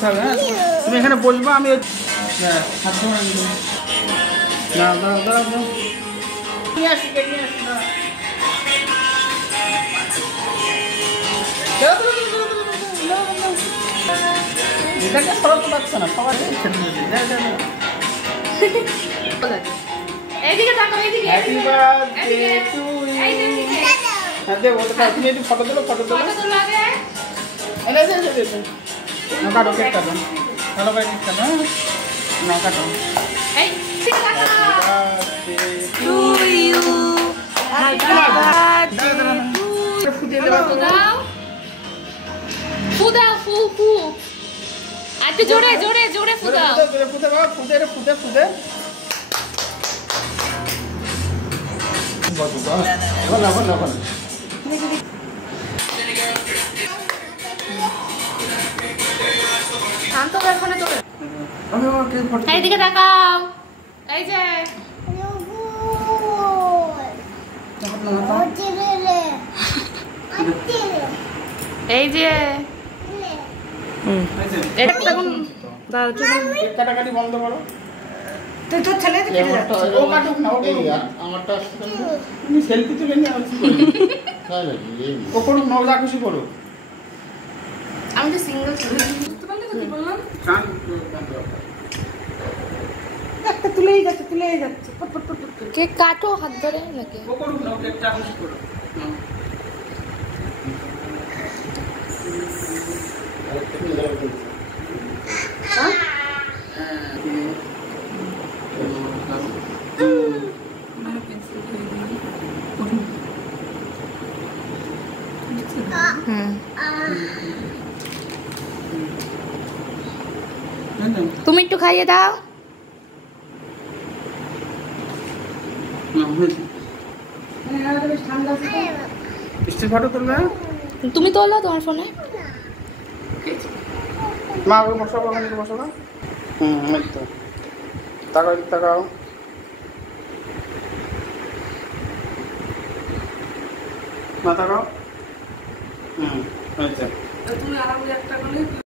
তুমি এখানে বসবা, আমি নিয়ে আসি না। এটাকে সরাতে পারছে না, সবাই এইদিকে তাকাও, এইদিকে। Happy birthday to you. হ্যাঁ দে ওটা তুমি একটু ফটো তোলো, ফটো তোলো। ফটো তোলো আগে। এনে দে দে দে। না কাটো, কেক কাটো। ভালো করে কেক কাটো। না কাটো। এই ঠিক তাকাও। টু ইউ হ্যাপি বার্থডে ফুটে দেবা তো। দাও। ফু দাও, ফু ফু। আজকে জোরে জোরে জোরে ফু দাও। জোরে ফুটে বাবা, ফুটে রে ফুটে ফুটে। বল না বল না বল। শান্ত করে ফোনে তোলে। আমি ওকে ফটো। এইদিকে তাকাও। এই যে এই যে এটা তখন দাও তুমি কাটাকাটি বন্ধ করো। তুই তোর ছেলে ও কাটুক না, ও করুক না। আমারটা তুমি সেলফি তুলে নিয়ে আর কি করবে? ও করুক না, ও যা খুশি করুক। আমি তো সিঙ্গেল ছেলে বুঝতে পারলে তো কি বললাম। একটা তুলেই যাচ্ছে পট পট পট পট। কেক কাটো হাত ধরে নাকি ও করুক না, ও যা খুশি করুক। তুমি একটু খাইয়ে দাও। বেশ ঠান্ডা আছে। বৃষ্টির ফটো তুলবে? তুমি তোলো তোমার ফোনে। মা ওকে বসাবো, ওখানে বসাবো। এই তো তাকাও তাকাও। মা তাকাও। আচ্ছা তুমি আরামে একটা করে